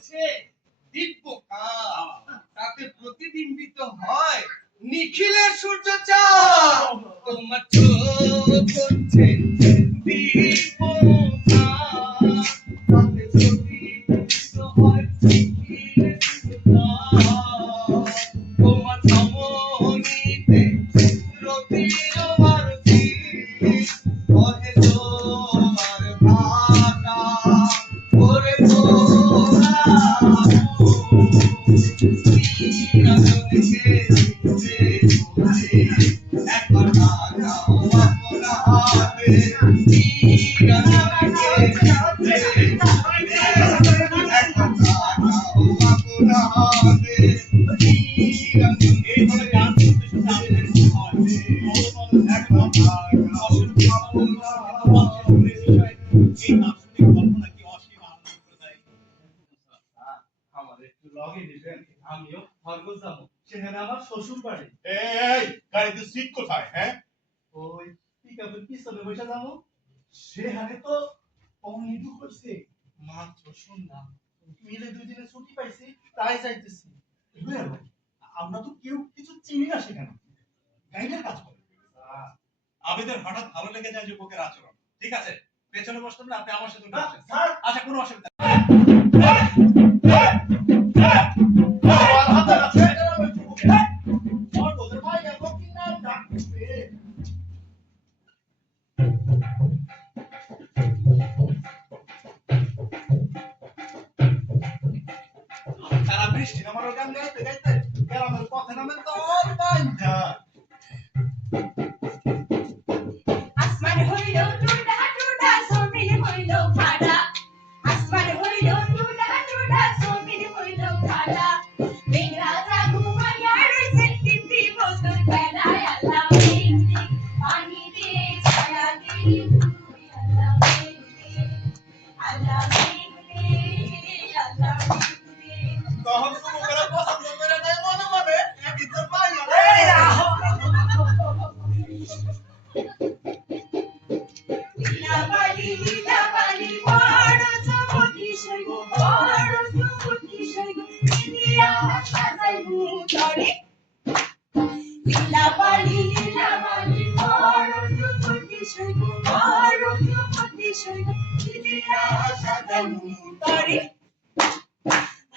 হচ্ছে দীপকা, তাতে প্রতিবিম্বিত হয় নিখিলের সূর্য চাঁদ। তোমার চোখ হচ্ছে দীপকা, তাতে প্রতিবিম্বিত হয় নিখিলের সূর্য চাঁদ। তোমার ধমনীতে রতির আরতি বহে তোমার ভাটা, ওরে তোরা একবার লাগাও আপন হাতে, একবার লাগাও আপন হাতে। এইভাবে গান করতে শুনতে আমাদের আমিও খরগোশ যাবো, সেখানে আমার শ্বশুর বাড়ি। এই গাড়িতে সিট কোথায়? হ্যাঁ, ওই পিকআপের পিছনে বসে যাবো। সেখানে তো অনেক হয়েছে, মাত্র শুনলাম মিলে 2 দিনের ছুটি পাইছি, তাই যাইতেছি। আমরা তো কেউ কিছু চিনি না সেখানে, গাইডের কাজ করে। আমাদের হঠাৎ ভালো লেগে যায় যুবকের আচরণ। ঠিক আছে, পেছনে বসতেন না, আপনি আমার সাথে না, বসেন। স্যার। আচ্ছা, কোনো অসুবিধা নেই। সারা বৃষ্টি আমার গান গাইতে গাইতে গ্রামের পথে নামে তোর বাইন্ধা। আসমান হইল টুডা টুডা জমিন হইল ফাটা, আসমান হইল টুডা টুডা জমিন হইল ফাটা। মেঘরাজা ঘুমাইয়া রইছে তিনটি বছর বেলায়, আল্লাহ মেঘে পানি দিয়ে ছায়া দিয়ে তুই, আল্লাহ মেঘে, আল্লাহ মেঘে, আল্লাহ মেঘে। তখন যুবকেরা পছন্দ করে নেয় মনে মনে, একই তো পাই না। লীলাবালি বড় চমকি সইব, বড় চমকি সইব, দিয়া সাজাইবু তরে। লীলাবালি বড় চমকি সইব, বড় চমকি সইব, দিয়া সাজাইবু তরে।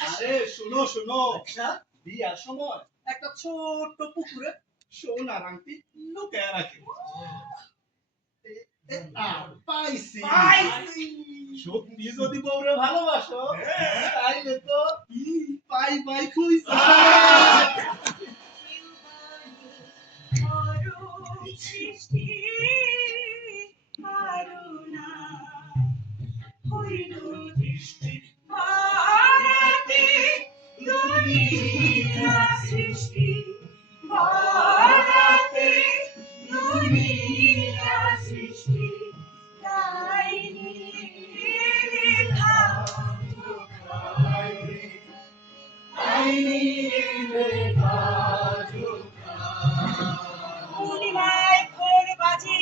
আরে শোনো শোনো, বিয়ার সময় একটা ছোট্ট পুকুরে সোনার আংটি লুকিয়ে রাখে। পাইছি সত্যি, যদি বউরে ভালোবাসো তাইলে তো পাই পাই খুঁজছে। সৃষ্টি করুণা হইল দৃষ্টি, ভারতে দুনিয়া সৃষ্টি, ভারতে দুনিয়া সৃষ্টি। তাই লেখা পূর্ণিমায় ভোর বাজে,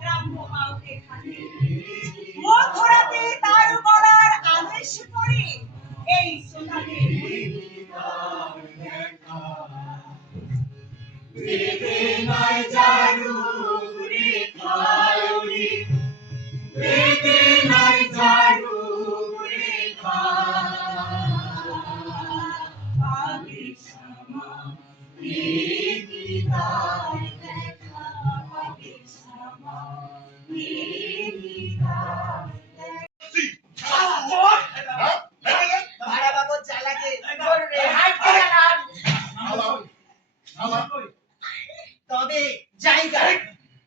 গ্রাম্য মাউকে খাটে, মধ্যরাতে তার গলার আদেশ পড়ে, এই সোনালি বেদে নয় জারু রেখায় উড়ি, বেদে নয় জারু রেখা। পাখির সমা নির্বিকার দেখা, পাখির সমা নির্বিকার দেখা। ভাড়া বাবদ যা লাগে রেহাই করে আনান। তবে জায়গা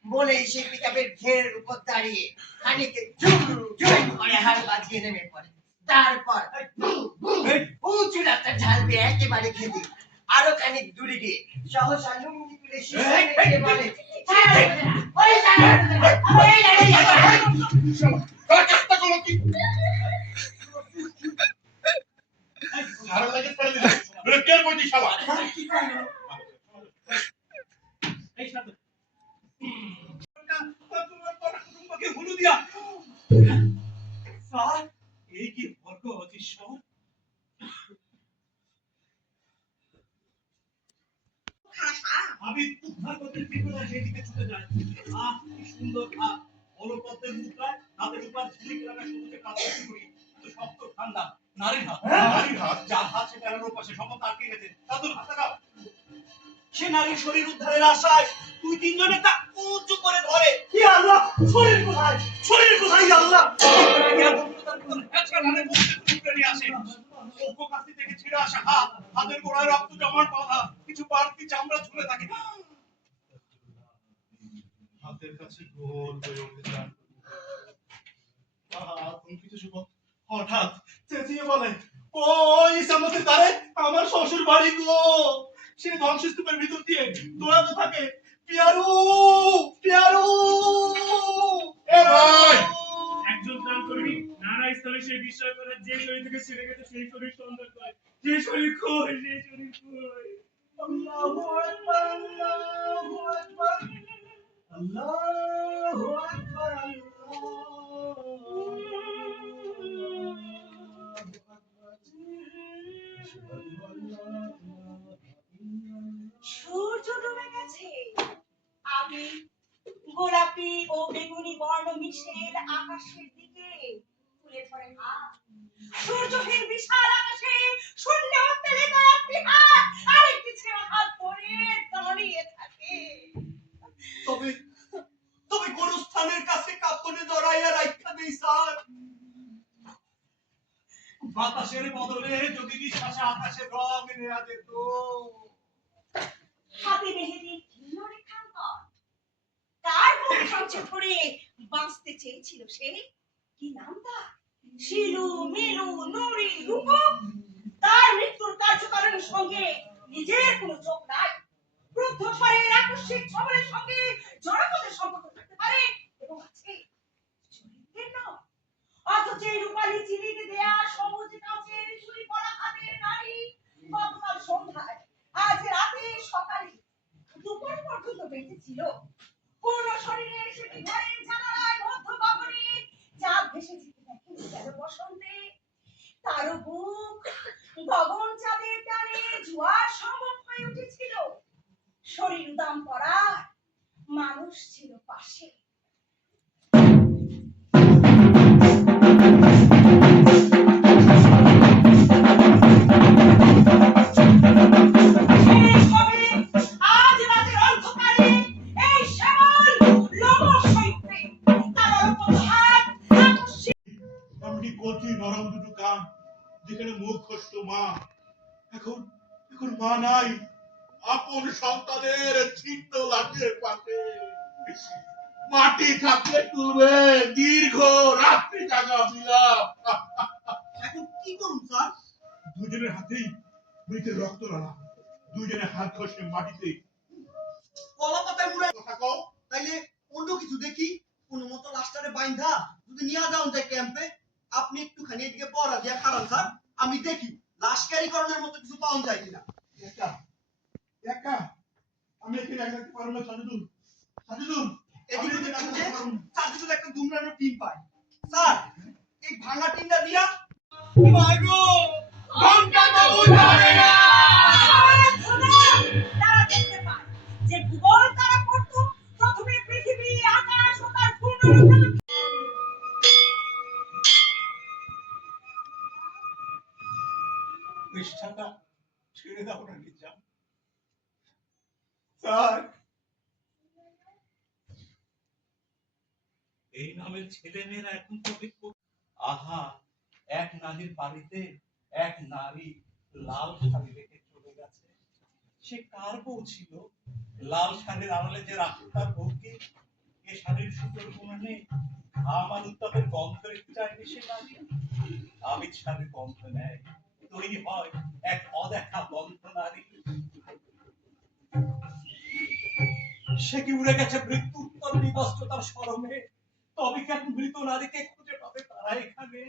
বলে সে পিকআপের ঘের উপর দাঁড়িয়ে খানিকে ঝুম ঝুম করে হাড় বাজিয়ে নেমে পড়ে। তারপর উঁচু রাস্তার ঢাল দিয়ে একেবারে খেতে আরো খানিক দূরে গিয়ে সহসা লুঙ্গি তুলে শিশু বলে, চেষ্টা করো কি ভালো লাগে পড়ে দিলে কে বইটি শালা। এই সাথে হলু দিয়া স্যার, এই কি বর্গ অতিশ্বর, ছাড়া সাপ। আমি উদ্ধার করতে তীব্রতা সেদিকে ছুটে যাই। আহ কি সুন্দর হাত, অলপদ্মের মুদ্রায় হাতের উপর ঝিলিক রাখা সবুজে কাঁদতে করি। তো শক্ত ঠান্ডা নারীর হাত, নারীর হাত, যার হাত সে প্যারানোর পাশে সম্পদ আটকে গেছে। দাদুর হাতে দাও। সে নারীর শরীর উদ্ধারের আশায় তুই তিনজনে তা উঁচু করে ধরে। কি আল্লাহ, শরীর কোথায়, শরীর কোথায় আল্লাহ? হাতের গোড়ায় রক্ত জমাট বাঁধা, কিছু বাড়তি চামড়া ঝুলে থাকে। হাতের কাছে গোল হয়ে উঠে যান। আহা, তুমি কিছু শুভ হঠাৎ চেঁচিয়ে বলে, ও ইসামতের দ্বারে আমার শ্বশুর বাড়ি গো। সে ধ্বংসস্তূপের ভিতর দিয়ে দৌড়াতে থাকে, পিয়ারু পিয়ারু। এ ভাই! একজন দান করবি নানা স্থলে সেই বিষয় করে যে শরীর থেকে ছিঁড়ে গেছে সেই শরীর সন্ধান করে, যে শরীর কই সেই শরীর কই। আল্লাহু আকবার, আল্লাহু আকবার, আল্লাহু আকবার, সূর্য ডুবে গেছে। আমি গোলাপি ও বেগুনি বর্ণ মিশেল আকাশের দিকে তুলে ধরে হাত। সূর্যহীন বিশাল আকাশে শূন্য তেলে একটি হাত আরেকটি ছেঁড়া হাত ধরে দাঁড়িয়ে থাকে। তবে তবে গোরস্থানের কাছে কাপড়ে জড়াইয়া রাখা দেই স্যার। বাতাসের বদলে যদি নিঃশ্বাসে আকাশের রং নেওয়া যেত। হাতে মেহেদির ভিন্ন রেখাঙ্কন। কার মুখ খামচে ধরে বাঁচতে চেয়েছিল সে? কি নাম তার? শিলু, মিলু, নুরি, রূপক। তার মৃত্যুর কার্যকারণের সঙ্গে নিজের কোনো যোগ নাই। ক্রুদ্ধ স্বরের আকস্মিক ছবলের সঙ্গে জনপদের সম্পর্ক থাকতে পারে এবং আছে, চরিত্রের নয়। অথচ এই রূপালী চিনিতে দেয়া সবুজ কাঁচের চুরি পরা হাতের নারী গতকাল সন্ধ্যায়, আজ রাতে, সকালে, দুপুর পর্যন্ত বেঁচে ছিল। পূর্ণ শরীরে সেটি ঘরের জানালায় মধ্য গগনে চাঁদ ভেসে যেতে দেখে গেল বসন্তে। তারও বুক গগন চাঁদের টানে জোয়ার সম্ভব হয়ে উঠেছিল। শরীর উদাম করা মানুষ ছিল পাশে। শেষ হবে আজ রাতের অন্ধকারে এই শ্যামল লোমশ হইতে তার অল্প হাত আকস্মিক এমনি কচি নরম দুটো কান, যেখানে মুখ খসত মা, এখন এখন মা নাই, আপন সন্তানের ছিন্ন লাশের পাশে। মাটি থাকলে তুলবে দীর্ঘ রাত্রি জাগা বিলাপ। এখন কি করুন স্যার? দুজনের হাতেই মৃতের রক্ত লালা, দুজনে হাত ঘষে মাটিতে। কলা পাতায় মুড়ে কথা কও। তাইলে অন্য কিছু দেখি, কোনো মতো লাস্টারে বাইন্ধা যদি নিয়ে যাওয়া যায় ক্যাম্পে। আপনি একটুখানি এদিকে পড়া দিয়া খারান স্যার, আমি দেখি লাশ ক্যারিকরণের মতো কিছু পাওয়া যায় কিনা। একা একা আমি এখানে একা থাকতে পারবো না। সাজুদুল, সাজুদুল, আমি এদিকে এখানে একা দেখুন যে থাকতে পারবো না। স্যার যদি একটা দুমড়ানো টিন পায়। স্যার এই ভাঙা টিনটা দিয়া মাগো ঘন্টা বাবু ধরে না। তারা দেখতে পায় যে ভূগোল তারা পড়তো প্রথমে পৃথিবী, আকাশ ও তার পূর্ণ পৃষ্ঠাটা ছেড়ে দাও না নিজাম। স্যার এই নামের ছেলে মেয়েরা এখন তবে আহা, এক নারীর বাড়িতে এক নারী লাল শাড়ি রেখে চলে গেছে। সে কার বউ ছিল? লাল শাড়ির আড়ালে যে রাখে তার বউকে। এ শাড়ির সুতোর কোনো নেই, আমার উত্তাপের গন্ধ একটু চাইলে সে নারী আমির শাড়ির গন্ধ নেয়, তৈরি হয় এক অদেখা বন্ধ নারী। সে কি উড়ে গেছে মৃত্যু উত্তর বিবস্ত্রতার স্মরণে? তবে কেন মৃত নারীকে খুঁজে পাবে তারা এখানে?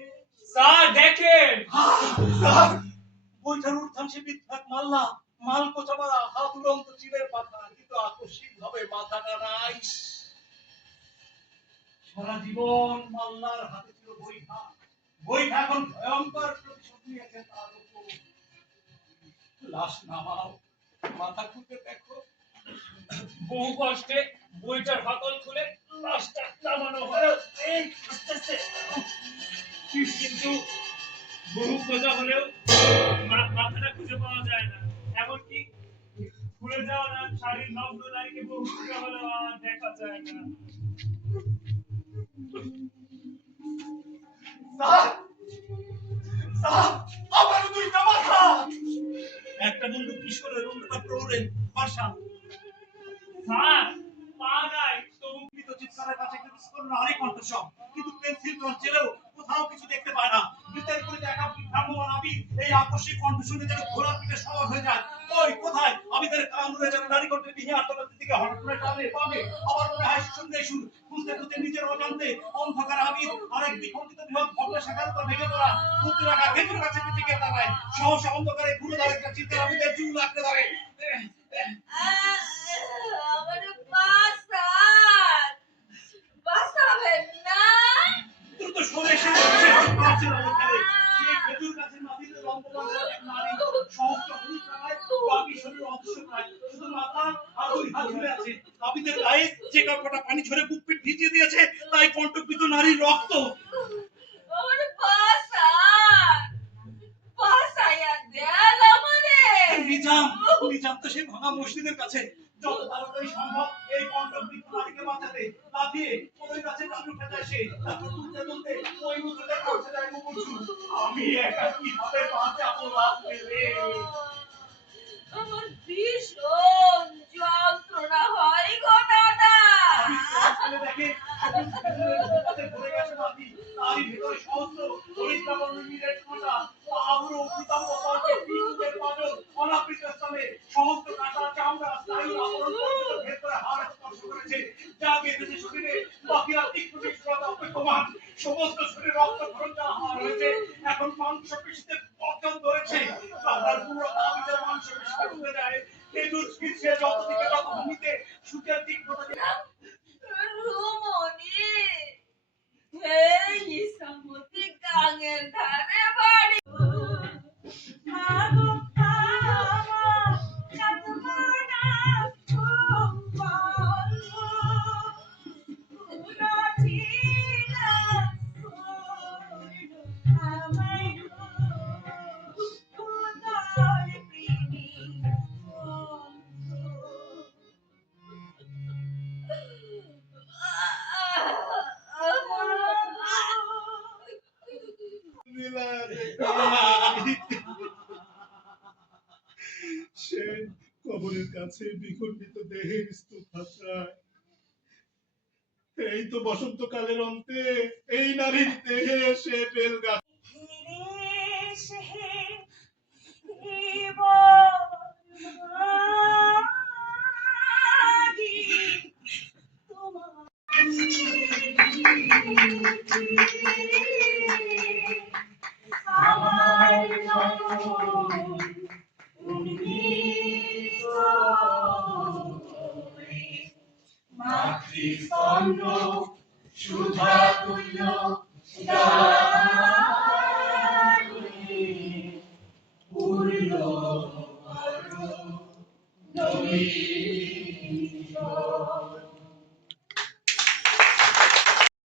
স্যার দেখেন। স্যার, বইটার ঊর্ধ্বাংশে বিদ্যাক মাল্লা, মাল কোচা মারা, হাত উড়ন্ত চিলের পাতা, কিন্তু আকস্মিক ভাবে মাথাটা নাই। সারা জীবন মাল্লার হাতে ছিল বইটা, বইটা এখন ভয়ঙ্কর প্রতিশোধ নিয়েছে তার উপর। লাশ নামাও, মাথা খুঁজে দেখো। বহু কষ্টে বইটার হাতল খুলে লাশটা নামানো হলো। এই আস্তে আস্তে। কিন্তু বহু খোঁজা হলেও মাথাটা খুঁজে পাওয়া যায় না। এমনকি খুলে যাওয়া না শাড়ির নগ্ন নারীকে বহু খোঁজা হলেও আর দেখা যায় না। স্যার স্যার আমার দুইটা মাথা, একটা বন্ধু কিশোরের অন্যটা প্রৌঢ়ের ভাষা। স্যার, পা নাই তবু মৃত চিৎকারের কাছে কিন্তু নারী কণ্ঠস্বর, কিন্তু পেন্সিল টর্চেলেও কোথাও কিছু দেখতে পায় না। মৃতের পরিতে একাকী ভ্রাম্যমাণ আবির এই আকস্মিক কণ্ঠ শুনে যেন ঘোড়ার পিঠে সওয়ার হয়ে যায়। ওই কোথায় আবিদের কান উড়ে যেন নারী কণ্ঠের বিহি আত্মনাদের দিকে হঠাৎ করে টানে পাবে। আবার মনে হয় শুনতে সুর খুঁজতে খুঁজতে নিজের অজান্তে অন্ধকার আবির আরেক বিখণ্ডিত বৃহৎ ভগ্ন শাখার উপর ভেঙে পড়া পুঁতে রাখা খেজুর গাছের নিচে গিয়ে দাঁড়ায়। সহসা অন্ধকারে ঘুরে দাঁড়িয়ে চিত্তের আবিদের চুল আঁকড়ে ধরে। আমার বাসার বাসাবেন না। দ্রুত সরে এসে টর্চের আলো ফেলে। সেই খেজুর গাছের মাটিতে লম্বমান এক নারী সহস্র হলুদ টাকায় বাকি শরীর অদৃশ্য প্রায়, শুধু মাথা আর দুই হাত ঝুলে আছে। আবিদের গায়ে যে কাপড়টা পানি ঝরে বুক পিট ভিজিয়ে দিয়েছে তাই কণ্ঠকৃত নারীর রক্ত। আমার বাসার বাসায়া দেন আমারে। নিজাম নিজাম তো সেই ভাঙা মসজিদের কাছে। যত তাড়াতাড়ি সম্ভব এই কণ্ঠকৃত নারীকে বাঁচাতে লাফিয়ে ওই গাছের ডাল উঠে যায় সে। তারপর তুলতে তুলতে ওই মুহূর্তে পৌঁছে যায় মুমূর্ষু। আমি একা কিভাবে বাঁচাবো রাত্রে রে? আমার ভীষণ যন্ত্রণা হয় গো দাদা। আমি চোখ খুলে দেখে সবুজ খেজুরের গাছে ভরে গেছে মাটি। তারই ভেতরে সহস্র হরিদ্রাবর্ণ নীলের কাঁটা, আবরো পীতাম্ব কণ্ঠে পিতুকের পাঁজর, অনাবৃত স্থানে সমস্ত কাঁটা চামড়া স্নায়ুর আবরণ পর্যন্ত ভেদ করে হাড় স্পর্শ করেছে। যা বেঁধেছে শরীরে বাকি আর তীক্ষ্ণ নিষ্ঠুরতা অপেক্ষমান। সমস্ত শরীর রক্ত খরঞ্জা হার হয়েছে, এখন মাংস পেশিতে পতন ধরেছে। তার পুরো আবিদের মাংস পেশিতে ঢুকে যায়। খেজুর ছিঁড়ছে যত দিকে তত ভূমিতে সূচের তীক্ষ্ণতা রুমনি এই ইসামতি গাঙের ধারে বাড়ি। আগো আমার কাতমানা বলো উনাঠিনা কইলো আমায় উনার প্রেমী সে কবরের কাছে বিখণ্ডিত দেহের স্তূপ হাতড়ায়। এই তো বসন্তকালের অন্তে এই নারীর দেহে সে বেল গাছ। মাতৃস্তন্য সুধা তুল্য